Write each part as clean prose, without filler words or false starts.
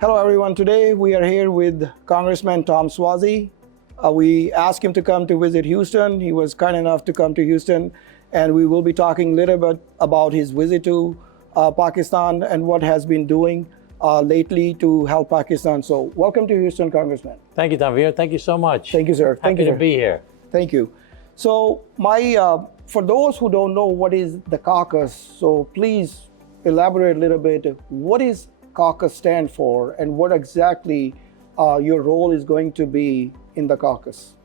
Hello, everyone. Today we are here with Congressman Tom Suozzi. We asked him to come to visit Houston. He was kind enough to come to Houston, and we will be talking a little bit about his visit to Pakistan and what has been doing lately to help Pakistan. So welcome to Houston, Congressman. Thank you, Tanweer. Thank you so much. Thank you, sir. Thank you, Happy sir. to be here. Thank you. So for those who don't know what is the caucus, so please elaborate a little bit. What is caucus stand for, and what exactly your role is going to be in the caucus?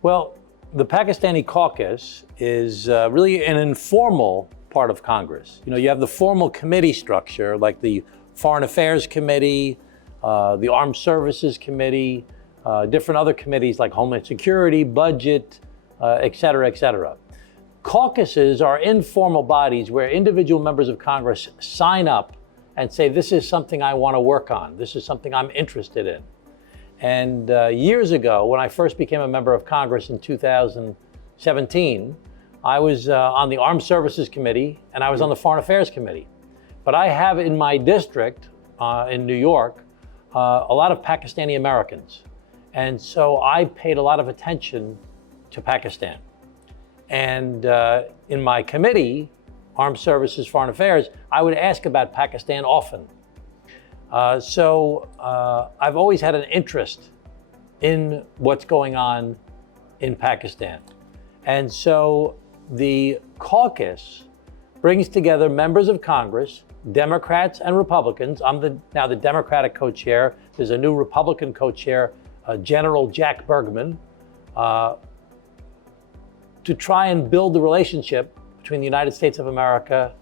Well, the Pakistani caucus is really an informal part of Congress. You have the formal committee structure, like the Foreign Affairs Committee, the Armed Services Committee, different other committees like Homeland Security, Budget, et cetera, et cetera. Caucuses are informal bodies where individual members of Congress sign up and say, this is something I want to work on. This is something I'm interested in. And years ago, when I first became a member of Congress in 2017, I was on the Armed Services Committee and I was on the Foreign Affairs Committee. But I have in my district in New York a lot of Pakistani Americans. And so I paid a lot of attention to Pakistan. And in my committee, Armed Services, Foreign Affairs, I would ask about Pakistan often. So I've always had an interest in what's going on in Pakistan. And so the caucus brings together members of Congress, Democrats and Republicans. I'm now the Democratic co-chair. There's a new Republican co-chair, General Jack Bergman, to try and build the relationship between the United States of America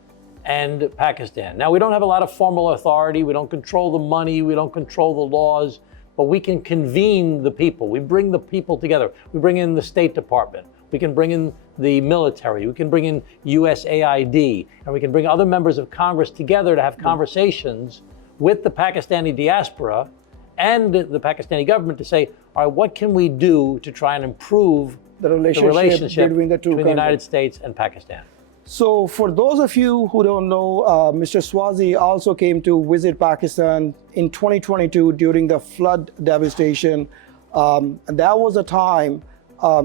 and Pakistan. Now, we don't have a lot of formal authority. We don't control the money. We don't control the laws, but we can convene the people. We bring the people together. We bring in the State Department. We can bring in the military. We can bring in USAID, and we can bring other members of Congress together to have conversations with the Pakistani diaspora and the Pakistani government to say, all right, what can we do to try and improve the relationship between the United States and Pakistan? So for those of you who don't know, Mr. Suozzi also came to visit Pakistan in 2022 during the flood devastation. And that was a time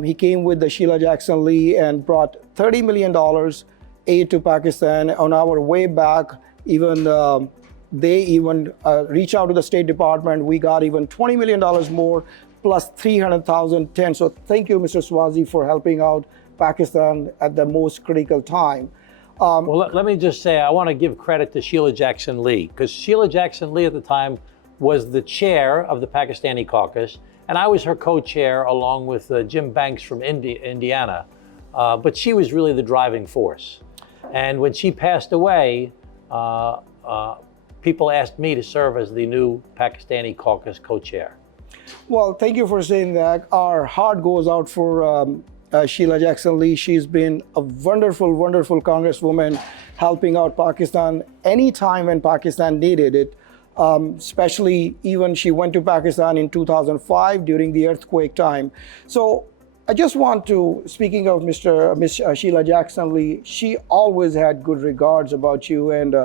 he came with the Sheila Jackson Lee and brought $30 million aid to Pakistan. On our way back, they reached out to the State Department. We got even $20 million more, plus 300,000 tents. So thank you, Mr. Suozzi, for helping out Pakistan at the most critical time. Well, let me just say, I want to give credit to Sheila Jackson Lee, because Sheila Jackson Lee at the time was the chair of the Pakistani caucus, and I was her co-chair along with Jim Banks from Indiana. But she was really the driving force. And when she passed away, people asked me to serve as the new Pakistani caucus co-chair. Well, thank you for saying that. Our heart goes out for Sheila Jackson Lee. She's been a wonderful, wonderful congresswoman helping out Pakistan anytime when Pakistan needed it. Especially even she went to Pakistan in 2005 during the earthquake time. So I just want to, speaking of Miss Sheila Jackson Lee, she always had good regards about you. And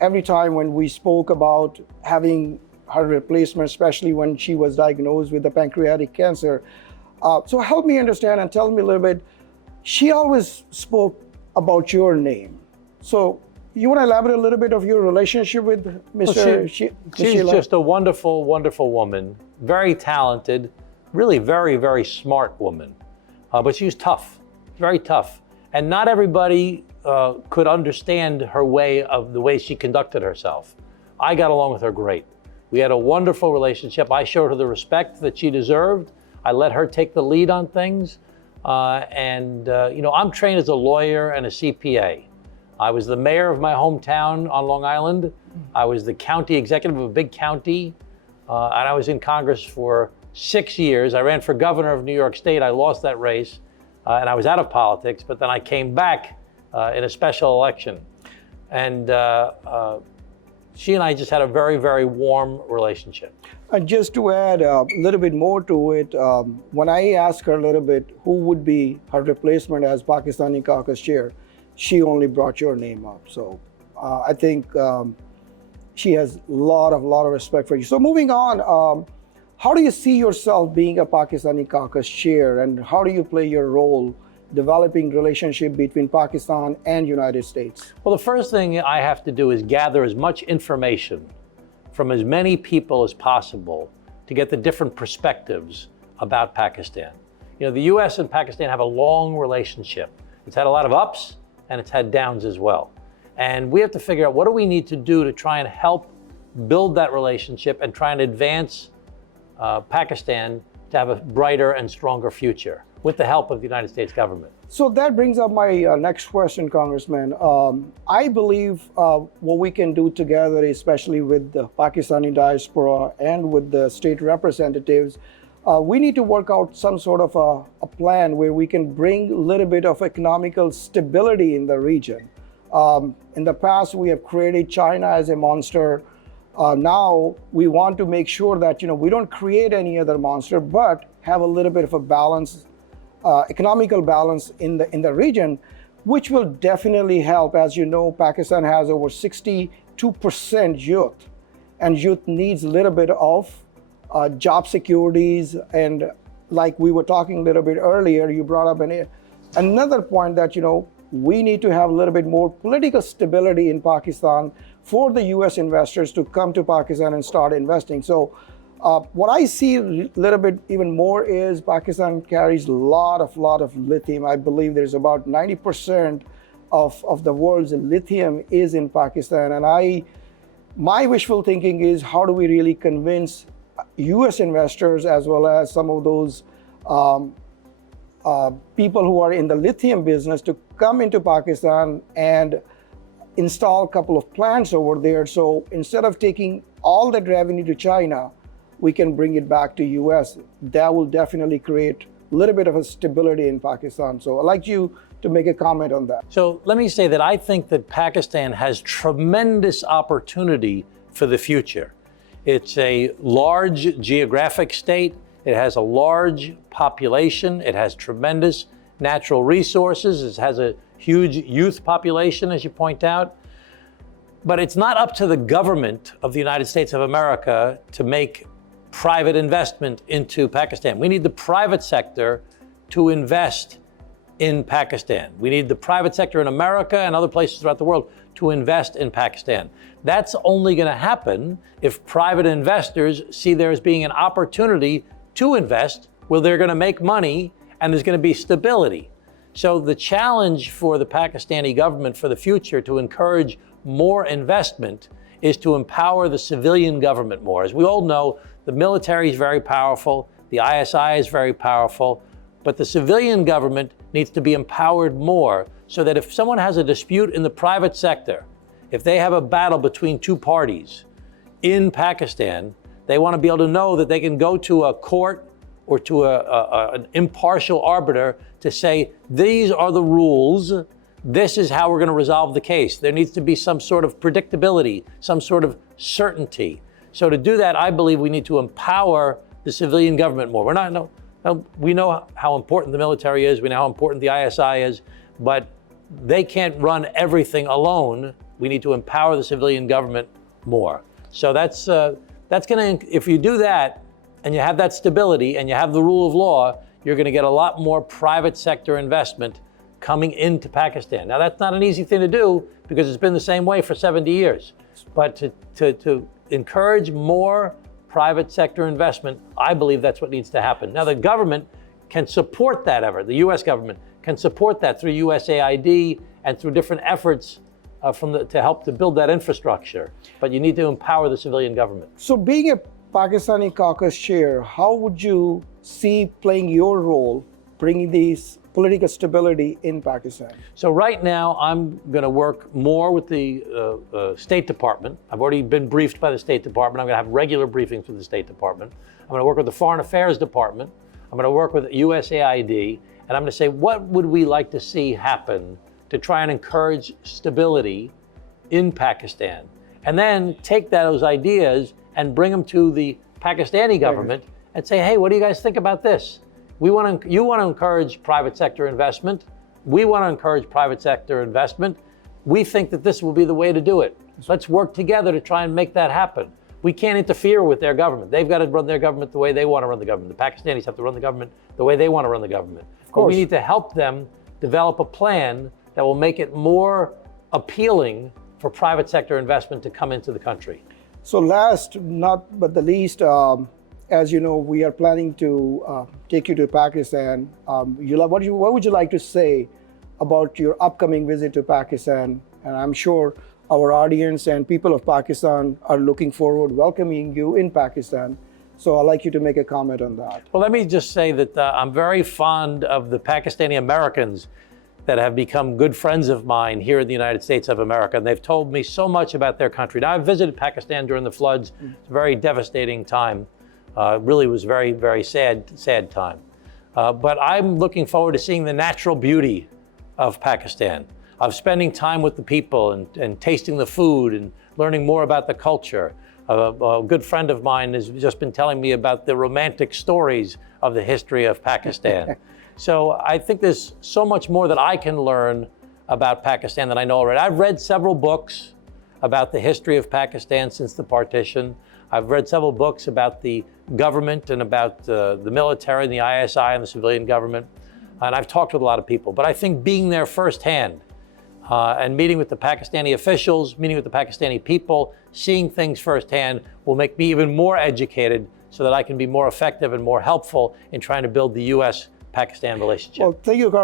every time when we spoke about having her replacement, especially when she was diagnosed with the pancreatic cancer. So help me understand and tell me a little bit, she always spoke about your name. So you want to elaborate a little bit of your relationship with Mr. She's Sheila? Just a wonderful, wonderful woman, very talented, really very, very smart woman. But she was tough, very tough. And not everybody could understand her way of the way she conducted herself. I got along with her great. We had a wonderful relationship. I showed her the respect that she deserved. I let her take the lead on things. I'm trained as a lawyer and a CPA. I was the mayor of my hometown on Long Island. I was the county executive of a big county. And I was in Congress for 6 years. I ran for governor of New York State. I lost that race. And I was out of politics, but then I came back in a special election. And she and I just had a very, very warm relationship. And just to add a little bit more to it, when I asked her a little bit who would be her replacement as Pakistani caucus chair, she only brought your name up. So I think she has a lot of respect for you. So moving on, how do you see yourself being a Pakistani caucus chair, and how do you play your role developing relationship between Pakistan and United States? Well, the first thing I have to do is gather as much information from as many people as possible to get the different perspectives about Pakistan. You know, the US and Pakistan have a long relationship. It's had a lot of ups and it's had downs as well. And we have to figure out what do we need to do to try and help build that relationship and try and advance Pakistan to have a brighter and stronger future with the help of the United States government. So that brings up my next question, Congressman. I believe what we can do together, especially with the Pakistani diaspora and with the state representatives, we need to work out some sort of a plan where we can bring a little bit of economical stability in the region. In the past, we have created China as a monster. Now we want to make sure that we don't create any other monster, but have a little bit of a balance, economical balance in the region, which will definitely help. As you know, Pakistan has over 62% youth, and youth needs a little bit of job securities. And like we were talking a little bit earlier, you brought up another point that we need to have a little bit more political stability in Pakistan for the US investors to come to Pakistan and start investing. So what I see a little bit even more is Pakistan carries a lot of lithium. I believe there's about 90% of the world's lithium is in Pakistan. And my wishful thinking is, how do we really convince US investors as well as some of those people who are in the lithium business to come into Pakistan and install a couple of plants over there. So instead of taking all that revenue to China, we can bring it back to US. That will definitely create a little bit of a stability in Pakistan. So I'd like you to make a comment on that. So let me say that I think that Pakistan has tremendous opportunity for the future. It's a large geographic state. It has a large population. It has tremendous natural resources. It has a huge youth population, as you point out. But it's not up to the government of the United States of America to make private investment into Pakistan. We need the private sector to invest in Pakistan. We need the private sector in America and other places throughout the world to invest in Pakistan. That's only going to happen if private investors see there as being an opportunity to invest where they're going to make money and there's going to be stability. So the challenge for the Pakistani government for the future to encourage more investment is to empower the civilian government more. As we all know, the military is very powerful, the ISI is very powerful, but the civilian government needs to be empowered more so that if someone has a dispute in the private sector, if they have a battle between two parties in Pakistan, they want to be able to know that they can go to a court or to an impartial arbiter to say, these are the rules, this is how we're going to resolve the case. There needs to be some sort of predictability, some sort of certainty. So to do that, I believe we need to empower the civilian government more. We know how important the military is, we know how important the ISI is, but they can't run everything alone. We need to empower the civilian government more. So that's going to, if you do that, and you have that stability and you have the rule of law, you're going to get a lot more private sector investment coming into Pakistan. Now, that's not an easy thing to do because it's been the same way for 70 years. But to encourage more private sector investment, I believe that's what needs to happen. Now, the government can support that effort. The U.S. government can support that through USAID and through different efforts to help to build that infrastructure. But you need to empower the civilian government. So being a Pakistani caucus chair, how would you see playing your role, bringing these political stability in Pakistan? So right now, I'm going to work more with the State Department. I've already been briefed by the State Department. I'm going to have regular briefings with the State Department. I'm going to work with the Foreign Affairs Department. I'm going to work with USAID. And I'm going to say, what would we like to see happen to try and encourage stability in Pakistan? And then take those ideas and bring them to the Pakistani government and say, hey, what do you guys think about this? You want to encourage private sector investment. We want to encourage private sector investment. We think that this will be the way to do it. Let's work together to try and make that happen. We can't interfere with their government. They've got to run their government the way they want to run the government. The Pakistanis have to run the government the way they want to run the government. But we need to help them develop a plan that will make it more appealing for private sector investment to come into the country. So last, not but the least, as you know, we are planning to take you to Pakistan. What would you like to say about your upcoming visit to Pakistan? And I'm sure our audience and people of Pakistan are looking forward welcoming you in Pakistan. So I'd like you to make a comment on that. Well, let me just say that I'm very fond of the Pakistani Americans that have become good friends of mine here in the United States of America. And they've told me so much about their country. Now, I've visited Pakistan during the floods. It's a very devastating time. Really was very, very sad time. But I'm looking forward to seeing the natural beauty of Pakistan, of spending time with the people and tasting the food and learning more about the culture. A good friend of mine has just been telling me about the romantic stories of the history of Pakistan. So I think there's so much more that I can learn about Pakistan than I know already. I've read several books about the history of Pakistan since the partition. I've read several books about the government and about the military and the ISI and the civilian government. And I've talked with a lot of people. But I think being there firsthand and meeting with the Pakistani officials, meeting with the Pakistani people, seeing things firsthand will make me even more educated so that I can be more effective and more helpful in trying to build the U.S.-Pakistan relationship. Well, thank you, Congressman.